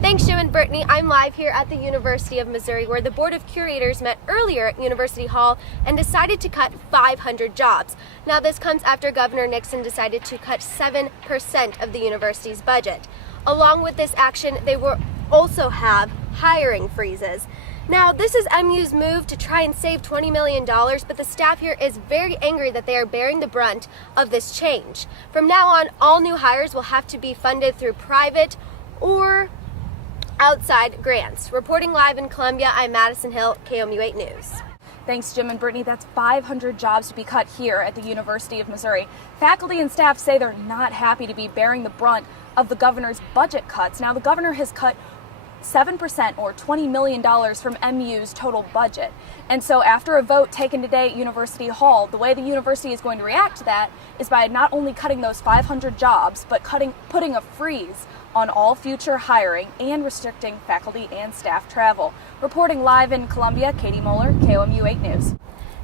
Thanks, Jim and Brittany. I'm live here at the University of Missouri, where the Board of Curators met earlier at University Hall and decided to cut 500 jobs. Now, this comes after Governor Nixon decided to cut 7% of the university's budget. Along with this action, they will also have hiring freezes. Now, this is MU's move to try and save $20 million, but the staff here is very angry that they are bearing the brunt of this change. From now on, all new hires will have to be funded through private or outside grants. Reporting live in Columbia, I'm Madison Hill, KOMU 8 News. Thanks, Jim and Brittany. That's 500 jobs to be cut here at the University of Missouri. Faculty and staff say they're not happy to be bearing the brunt of the governor's budget cuts. Now, the governor has cut 7% or $20 million from MU's total budget. And so after a vote taken today at University Hall, the way the university is going to react to that is by not only cutting those 500 jobs, but putting a freeze on all future hiring and restricting faculty and staff travel. Reporting live in Columbia, Katie Moeller, KOMU 8 News.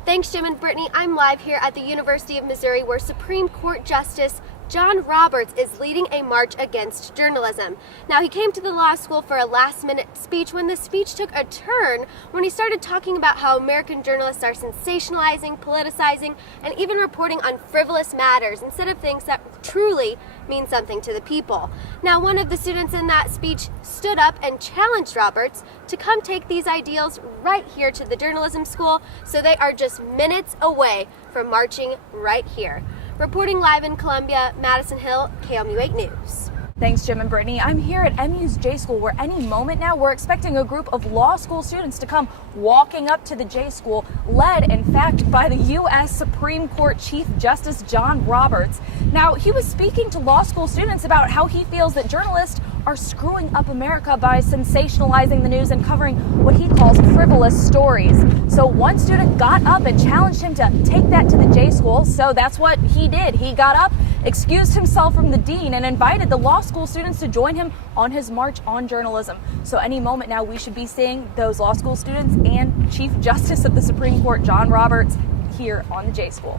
Thanks, Jim and Brittany. I'm live here at the University of Missouri, where Supreme Court Justice John Roberts is leading a march against journalism. Now, he came to the law school for a last-minute speech when the speech took a turn when he started talking about how American journalists are sensationalizing, politicizing, and even reporting on frivolous matters instead of things that truly mean something to the people. Now, one of the students in that speech stood up and challenged Roberts to come take these ideals right here to the journalism school, so they are just minutes away from marching right here. Reporting live in Columbia, Madison Hill, KOMU 8 News. Thanks, Jim and Brittany. I'm here at MU's J School, where any moment now we're expecting a group of law school students to come walking up to the J School, led, in fact, by the U.S. Supreme Court Chief Justice John Roberts. Now, he was speaking to law school students about how he feels that journalists are screwing up America by sensationalizing the news and covering what he calls frivolous stories. So one student got up and challenged him to take that to the J School, so that's what he did. He got up, excused himself from the dean, and invited the law school students to join him on his march on journalism. So any moment now we should be seeing those law school students and Chief Justice of the Supreme Court John Roberts here on the J School.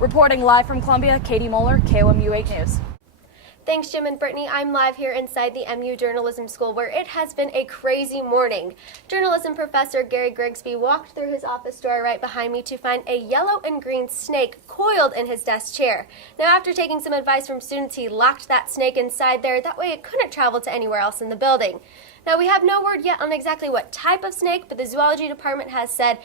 Reporting live from Columbia, Katie Moeller, KOMU 8 News. Thanks, Jim and Brittany. I'm live here inside the MU Journalism School, where it has been a crazy morning. Journalism professor Gary Grigsby walked through his office door right behind me to find a yellow and green snake coiled in his desk chair. Now, after taking some advice from students, he locked that snake inside there. That way it couldn't travel to anywhere else in the building. Now, we have no word yet on exactly what type of snake, but the zoology department has said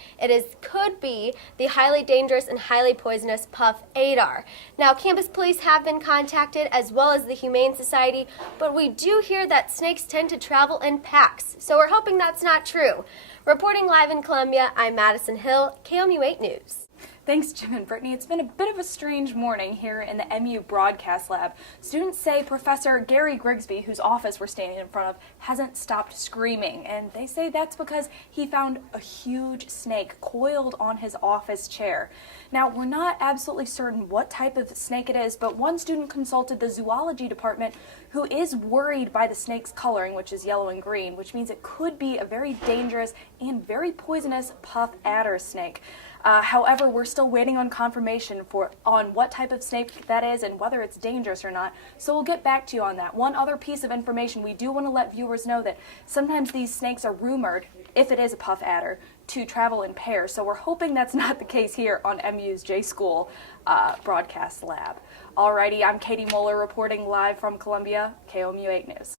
could be the highly dangerous and highly poisonous puff adar. Now, campus police have been contacted, as well as the Humane Society, but we do hear that snakes tend to travel in packs, so we're hoping that's not true. Reporting live in Columbia, I'm Madison Hill, KOMU 8 News. Thanks, Jim and Brittany. It's been a bit of a strange morning here in the MU broadcast lab. Students say Professor Gary Grigsby, whose office we're standing in front of, hasn't stopped screaming, and they say that's because he found a huge snake coiled on his office chair. Now, we're not absolutely certain what type of snake it is, but one student consulted the zoology department, who is worried by the snake's coloring, which is yellow and green, which means it could be a very dangerous and very poisonous puff adder snake. However, we're still waiting on confirmation on what type of snake that is and whether it's dangerous or not, so we'll get back to you on that. One other piece of information, we do want to let viewers know that sometimes these snakes are rumored, if it is a puff adder, to travel in pairs, so we're hoping that's not the case here on MU's J School broadcast lab. Alrighty, I'm Katie Moeller reporting live from Columbia, KOMU 8 News.